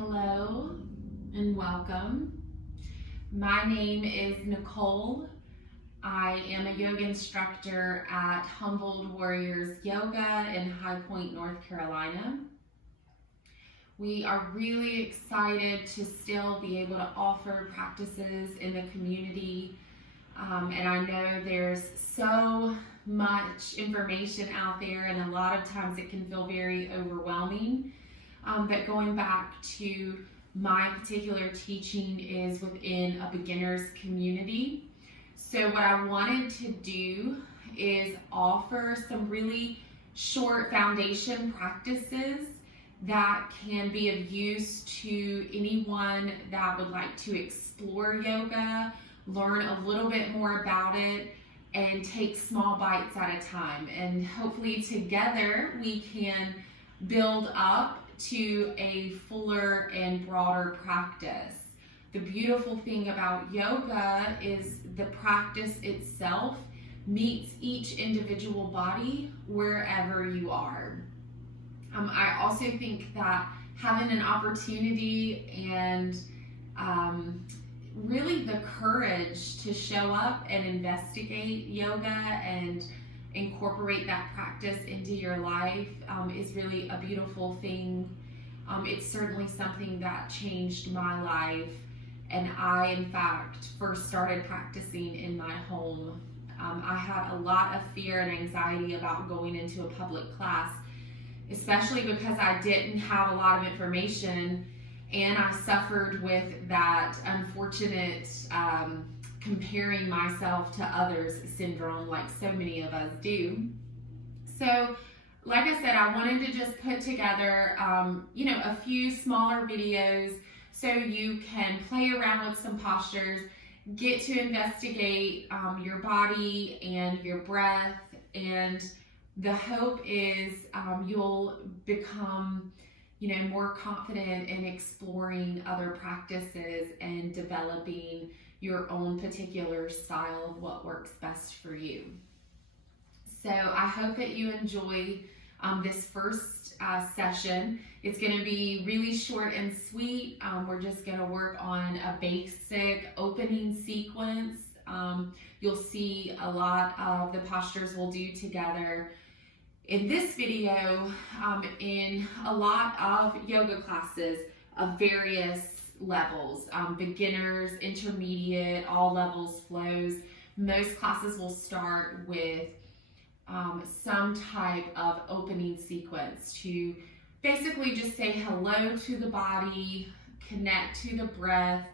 Hello and welcome. My name is Nicole. I am a yoga instructor at Humboldt Warriors Yoga in High Point, North Carolina. We are really excited to still be able to offer practices in the community. And I know there's so much information out there, and a lot of times it can feel very overwhelming. But going back to my particular teaching is within a beginner's community. So what I wanted to do is offer some really short foundation practices that can be of use to anyone that would like to explore yoga, learn a little bit more about it, and take small bites at a time. And hopefully together we can build up to a fuller and broader practice. The beautiful thing about yoga is the practice itself meets each individual body wherever you are. I also think that having an opportunity and really the courage to show up and investigate yoga and incorporate that practice into your life is really a beautiful thing. It's certainly something that changed my life, and I in fact first started practicing in my home. I had a lot of fear and anxiety about going into a public class, especially because I didn't have a lot of information, and I suffered with that unfortunate comparing myself to others syndrome, like so many of us do. So like I said, I wanted to just put together a few smaller videos so you can play around with some postures, get to investigate your body and your breath, and the hope is you'll become more confident in exploring other practices and developing your own particular style of what works best for you. So I hope that you enjoy this first session. It's going to be really short and sweet. We're just going to work on a basic opening sequence. You'll see a lot of the postures we'll do together in this video in a lot of yoga classes of various levels, beginners, intermediate, all levels, flows. Most classes will start with some type of opening sequence to basically just say hello to the body, connect to the breath,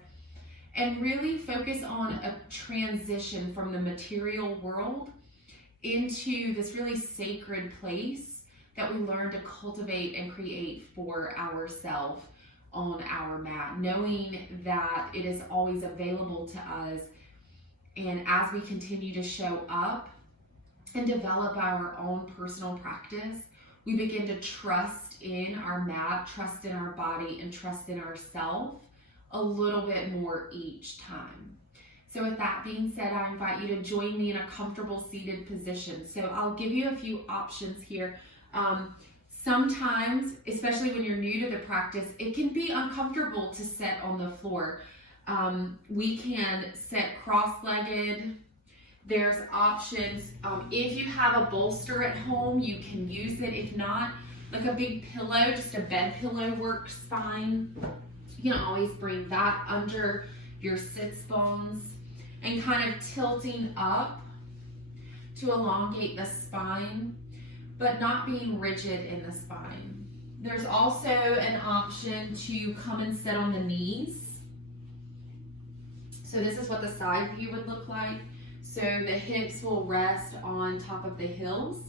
and really focus on a transition from the material world into this really sacred place that we learn to cultivate and create for ourselves on our mat, knowing that it is always available to us. And as we continue to show up and develop our own personal practice, we begin to trust in our mat, trust in our body, and trust in ourselves a little bit more each time. So with that being said, I invite you to join me in a comfortable seated position. So I'll give you a few options here. Sometimes, especially when you're new to the practice, it can be uncomfortable to sit on the floor. We can sit cross-legged. There's options. If you have a bolster at home, you can use it. If not, like a big pillow, just a bed pillow works fine. You can always bring that under your sits bones and kind of tilting up to elongate the spine, but not being rigid in the spine. There's also an option to come and sit on the knees. So this is what the side view would look like. So the hips will rest on top of the heels.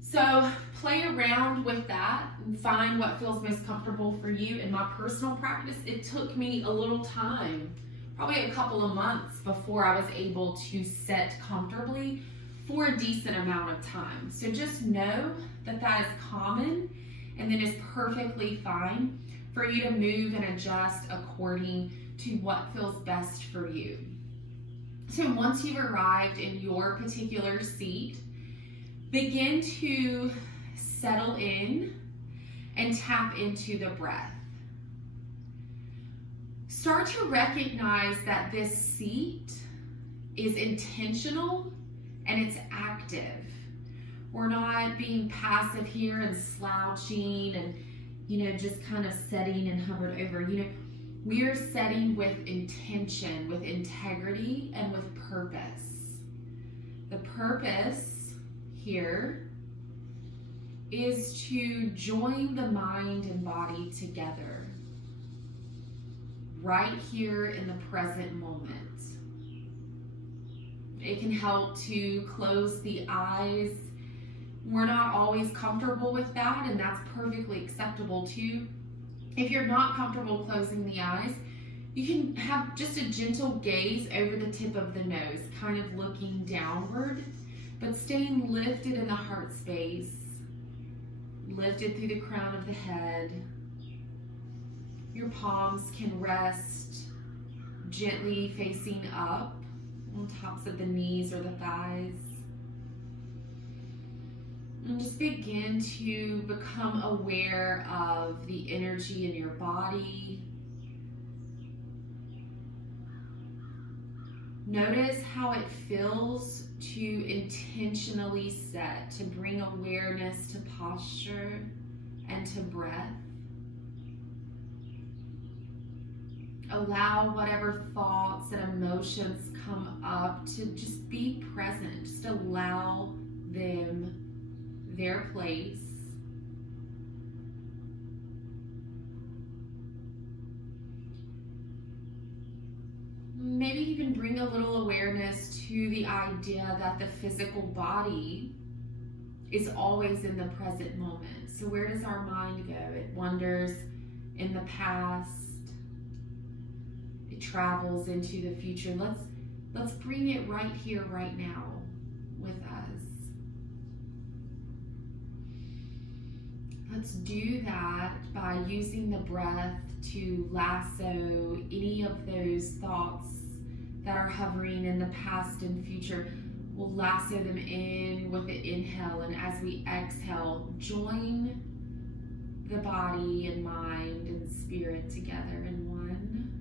So play around with that and find what feels most comfortable for you. In my personal practice, it took me a little time, probably a couple of months before I was able to sit comfortably for a decent amount of time. So just know that that is common, and then it's perfectly fine for you to move and adjust according to what feels best for you. So once you've arrived in your particular seat, begin to settle in and tap into the breath. start to recognize that this seat is intentional and it's active. We're not being passive here and slouching and, just kind of setting and hovered over. We are setting with intention, with integrity, and with purpose. The purpose here is to join the mind and body together, right here in the present moment. It can help to close the eyes. We're not always comfortable with that, and that's perfectly acceptable too. If you're not comfortable closing the eyes, you can have just a gentle gaze over the tip of the nose, kind of looking downward, but staying lifted in the heart space, lifted through the crown of the head. Your palms can rest gently facing up on tops of the knees or the thighs. And just begin to become aware of the energy in your body. Notice how it feels to intentionally set, to bring awareness to posture and to breath. Allow whatever thoughts and emotions come up to just be present. Just allow them their place. Maybe you can bring a little awareness to the idea that the physical body is always in the present moment. So where does our mind go? It wanders in the past. It travels into the future. Let's bring it right here, right now with us. Let's do that by using the breath to lasso any of those thoughts that are hovering in the past and future. We'll lasso them in with the inhale, and as we exhale, join the body and mind and spirit together in one.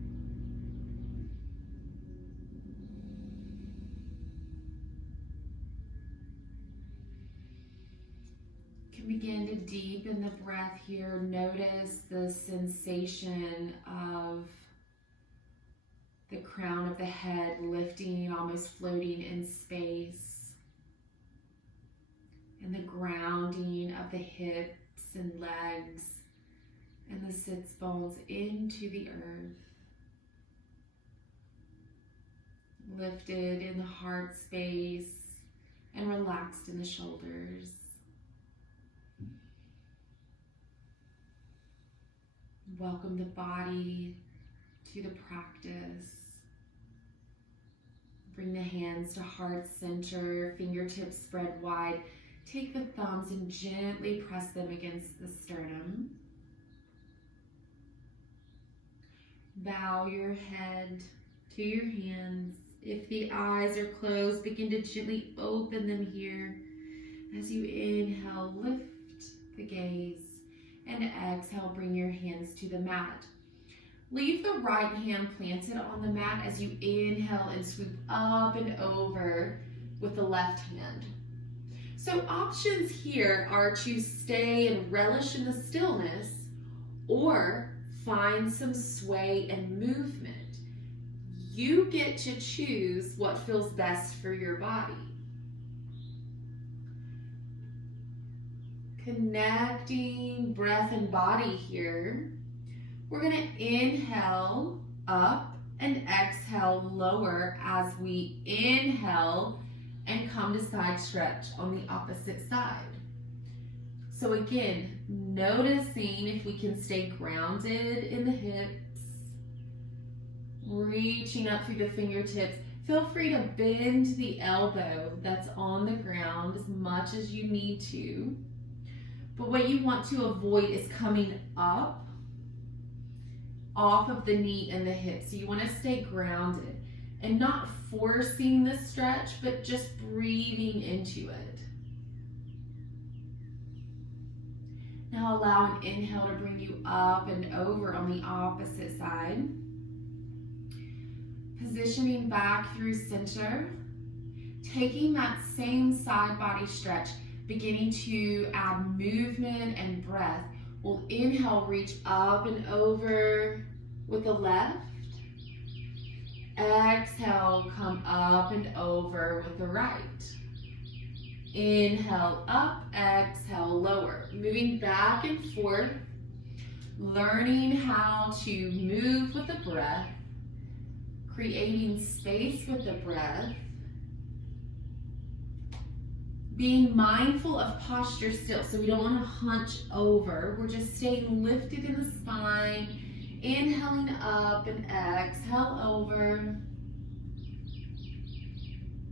Begin to deepen the breath here. Notice the sensation of the crown of the head lifting, almost floating in space, and the grounding of the hips and legs and the sits bones into the earth. Lifted in the heart space and relaxed in the shoulders. Welcome the body to the practice. Bring the hands to heart center, fingertips spread wide. Take the thumbs and gently press them against the sternum. Bow your head to your hands. If the eyes are closed, begin to gently open them here. As you inhale, lift the gaze. And exhale, bring your hands to the mat. Leave the right hand planted on the mat as you inhale and swoop up and over with the left hand. So options here are to stay and relish in the stillness or find some sway and movement. You get to choose what feels best for your body. Connecting breath and body here. We're going to inhale up and exhale lower as we inhale and come to side stretch on the opposite side. So again, noticing if we can stay grounded in the hips, reaching up through the fingertips. Feel free to bend the elbow that's on the ground as much as you need to. But what you want to avoid is coming up off of the knee and the hip. So you want to stay grounded and not forcing the stretch, but just breathing into it. Now allow an inhale to bring you up and over on the opposite side. Positioning back through center. Taking that same side body stretch, beginning to add movement and breath. We'll inhale, reach up and over with the left. Exhale, come up and over with the right. Inhale, up, exhale, lower. Moving back and forth, learning how to move with the breath, creating space with the breath, being mindful of posture still, so we don't want to hunch over. We're just staying lifted in the spine, inhaling up and exhale over.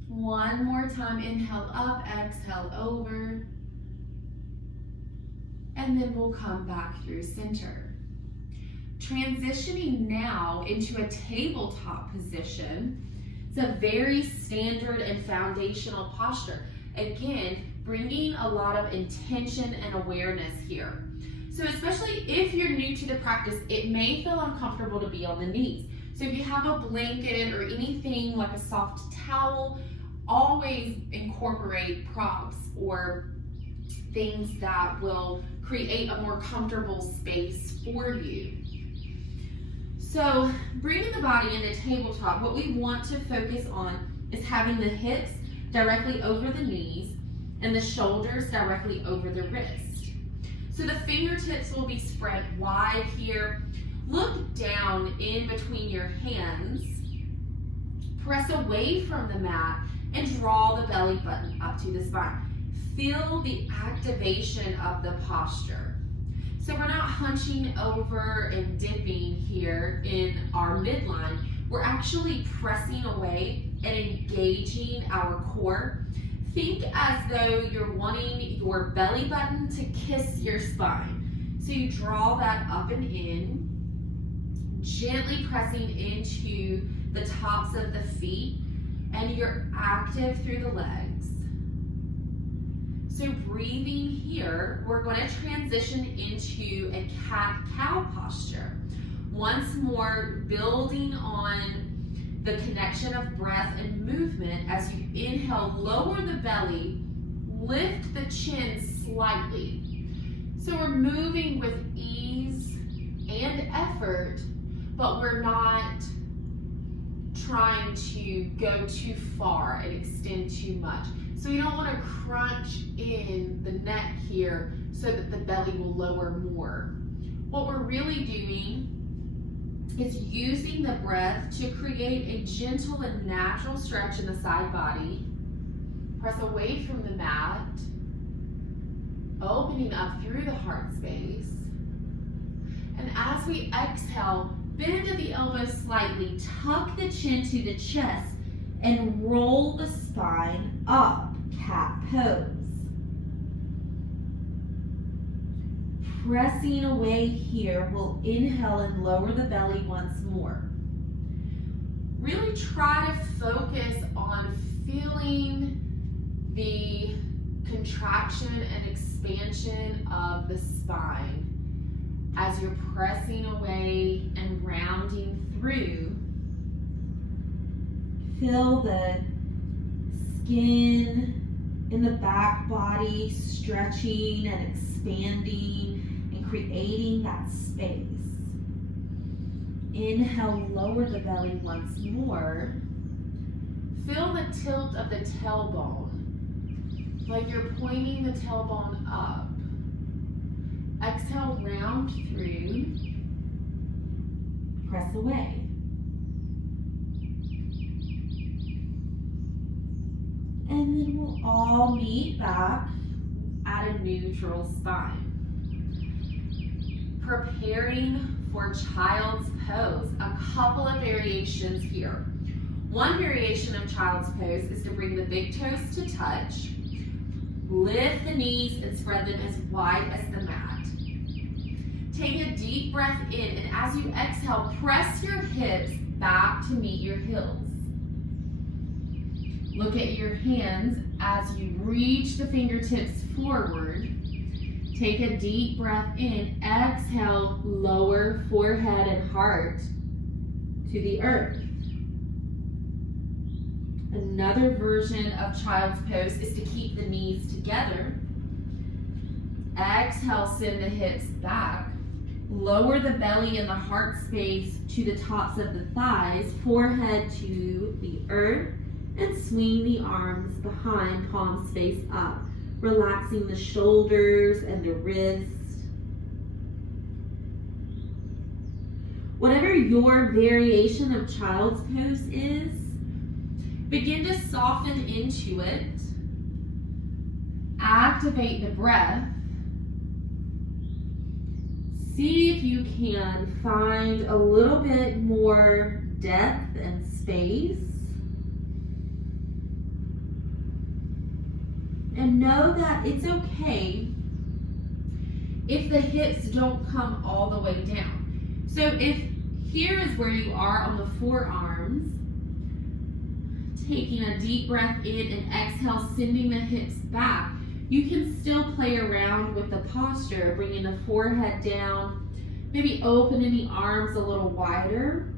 One more time, inhale up, exhale over. And then we'll come back through center. Transitioning now into a tabletop position. It's a very standard and foundational posture. Again, bringing a lot of intention and awareness here. So especially if you're new to the practice, it may feel uncomfortable to be on the knees. So if you have a blanket or anything like a soft towel, always incorporate props or things that will create a more comfortable space for you. So bringing the body into tabletop, what we want to focus on is having the hips directly over the knees and the shoulders directly over the wrist. So the fingertips will be spread wide here. Look down in between your hands. Press away from the mat and draw the belly button up to the spine. Feel the activation of the posture. So we're not hunching over and dipping here in our midline. We're actually pressing away and engaging our core. Think as though you're wanting your belly button to kiss your spine. So you draw that up and in, gently pressing into the tops of the feet, and you're active through the legs. So breathing here, we're going to transition into a cat-cow posture. Once more, building on the connection of breath and movement. As you inhale, lower the belly, lift the chin slightly. So we're moving with ease and effort, but we're not trying to go too far and extend too much. So you don't want to crunch in the neck here so that the belly will lower more. What we're really doing is using the breath to create a gentle and natural stretch in the side body. Press away from the mat, opening up through the heart space. And as we exhale, bend at the elbows slightly, tuck the chin to the chest, and roll the spine up, cat pose. Pressing away here, we'll inhale and lower the belly once more. Really try to focus on feeling the contraction and expansion of the spine as you're pressing away and rounding through. Feel the skin in the back body stretching and expanding, creating that space. Inhale, lower the belly once more. Feel the tilt of the tailbone, like you're pointing the tailbone up. Exhale, round through. Press away. And then we'll all meet back at a neutral spine. Preparing for child's pose. A couple of variations here. One variation of child's pose is to bring the big toes to touch, lift the knees and spread them as wide as the mat. Take a deep breath in, and as you exhale, press your hips back to meet your heels. Look at your hands as you reach the fingertips forward. Take a deep breath in. Exhale, lower forehead and heart to the earth. Another version of child's pose is to keep the knees together. Exhale, send the hips back. Lower the belly and the heart space to the tops of the thighs, forehead to the earth, and swing the arms behind, palms face up, relaxing the shoulders and the wrists. Whatever your variation of child's pose is, begin to soften into it. Activate the breath. See if you can find a little bit more depth and space. And know that it's okay if the hips don't come all the way down. So if here is where you are on the forearms, taking a deep breath in and exhale, sending the hips back, you can still play around with the posture, bringing the forehead down, maybe opening the arms a little wider.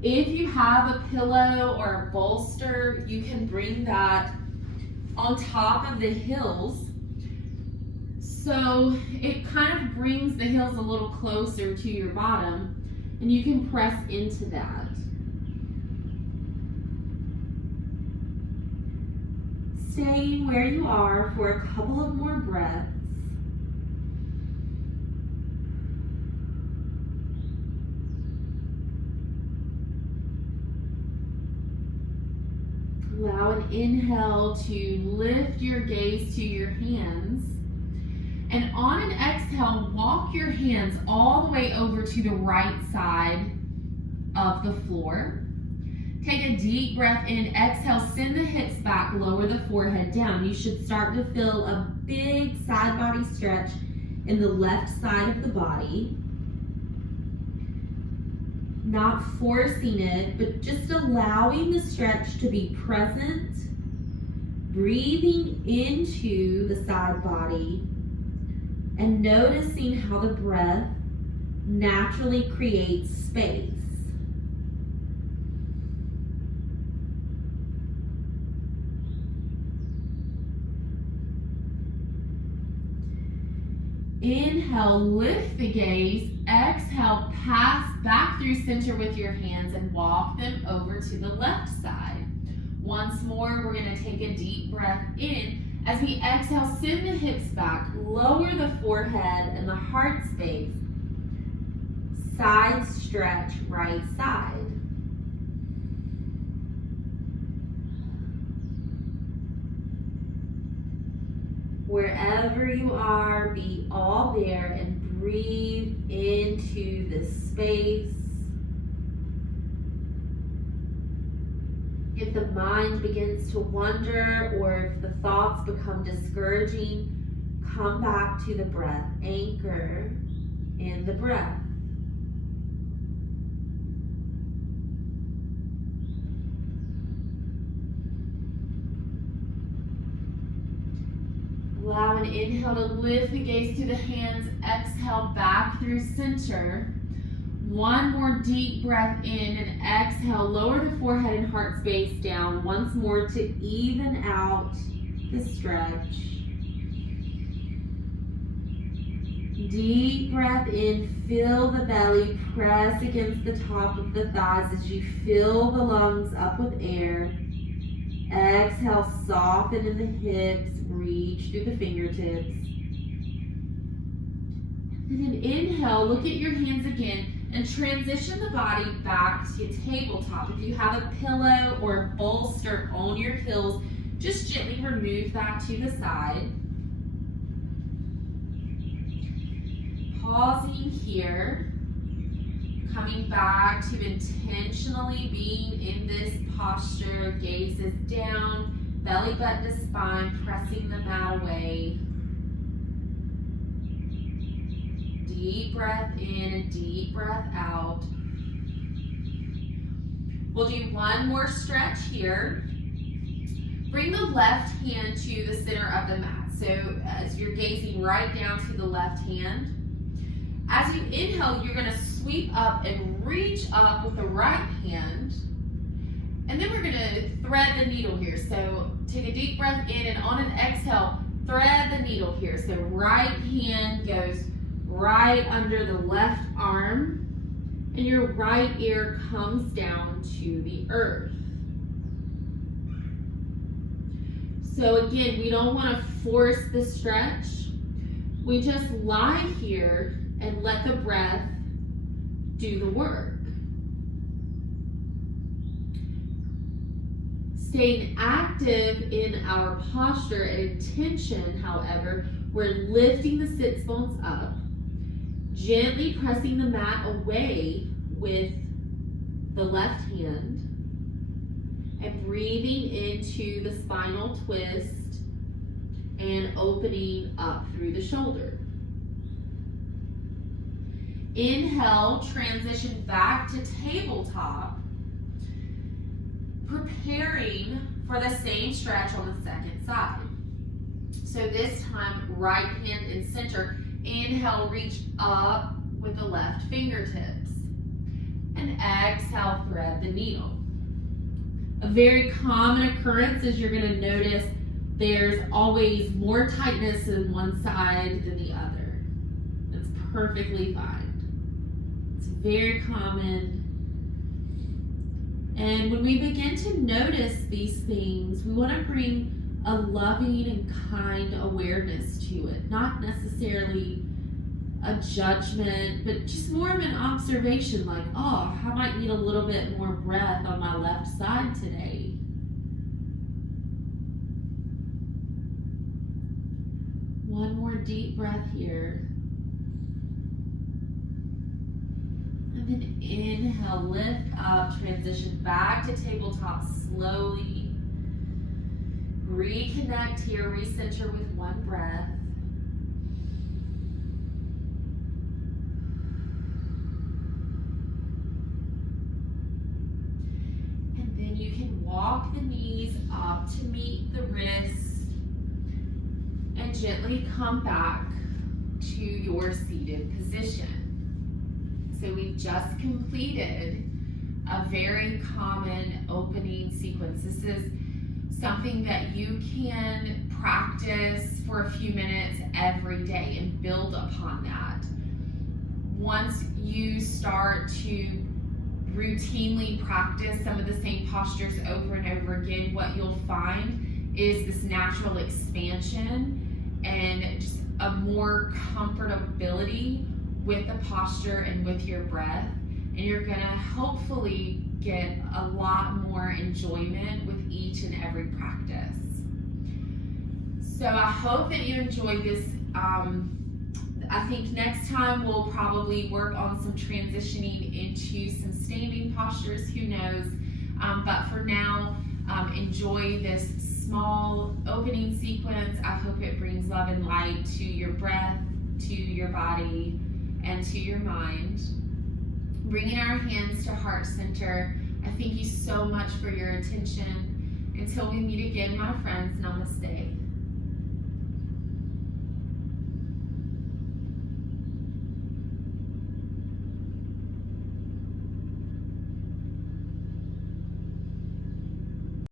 If you have a pillow or a bolster, you can bring that on top of the heels. So it kind of brings the heels a little closer to your bottom, and you can press into that. Staying where you are for a couple of more breaths. Allow an inhale to lift your gaze to your hands. And on an exhale, walk your hands all the way over to the right side of the floor. Take a deep breath in, exhale, send the hips back, lower the forehead down. You should start to feel a big side body stretch in the left side of the body. Not forcing it, but just allowing the stretch to be present. Breathing into the side body and noticing how the breath naturally creates space. Inhale, lift the gaze. Exhale, pass back through center with your hands and walk them over to the left side. Once more, we're going to take a deep breath in. As we exhale, send the hips back, lower the forehead and the heart space. Side stretch, right side. Wherever you are, be all there and breathe into the space. If the mind begins to wander or if the thoughts become discouraging, come back to the breath. Anchor in the breath. Allow an inhale to lift the gaze to the hands. Exhale back through center. One more deep breath in and exhale. Lower the forehead and heart space down once more to even out the stretch. Deep breath in. Fill the belly. Press against the top of the thighs as you fill the lungs up with air. Exhale, soften in the hips. Reach through the fingertips. And then inhale, look at your hands again and transition the body back to tabletop. If you have a pillow or a bolster on your heels, just gently remove that to the side. Pausing here, coming back to intentionally being in this posture, gaze is down, belly button to spine, pressing the mat away. Deep breath in and deep breath out. We'll do one more stretch here. Bring the left hand to the center of the mat. So as you're gazing right down to the left hand. As you inhale, you're going to sweep up and reach up with the right hand. And then we're gonna thread the needle here. So take a deep breath in, and on an exhale, thread the needle here. So right hand goes right under the left arm, and your right ear comes down to the earth. So again, we don't want to force the stretch. We just lie here and let the breath do the work. Staying active in our posture and intention, however, we're lifting the sits bones up, gently pressing the mat away with the left hand, and breathing into the spinal twist and opening up through the shoulder. Inhale, transition back to tabletop, preparing for the same stretch on the second side. So this time, right hand in center. Inhale, reach up with the left fingertips. And exhale, thread the needle. A very common occurrence is you're going to notice there's always more tightness in one side than the other. That's perfectly fine. It's very common. And when we begin to notice these things, we want to bring a loving and kind awareness to it. Not necessarily a judgment, but just more of an observation, like, oh, I might need a little bit more breath on my left side today. One more deep breath here. And then inhale, lift up, transition back to tabletop slowly. Reconnect here, recenter with one breath. And then you can walk the knees up to meet the wrists and gently come back to your seated position. So we've just completed a very common opening sequence. This is something that you can practice for a few minutes every day and build upon that. Once you start to routinely practice some of the same postures over and over again, what you'll find is this natural expansion and just a more comfortability with the posture and with your breath, and you're gonna hopefully get a lot more enjoyment with each and every practice. So I hope that you enjoyed this. I think next time we'll probably work on some transitioning into some standing postures, who knows, but for now, enjoy this small opening sequence. I hope it brings love and light to your breath, to your body, and to your mind. Bringing our hands to heart center. I thank you so much for your attention. Until we meet again, my friends, namaste.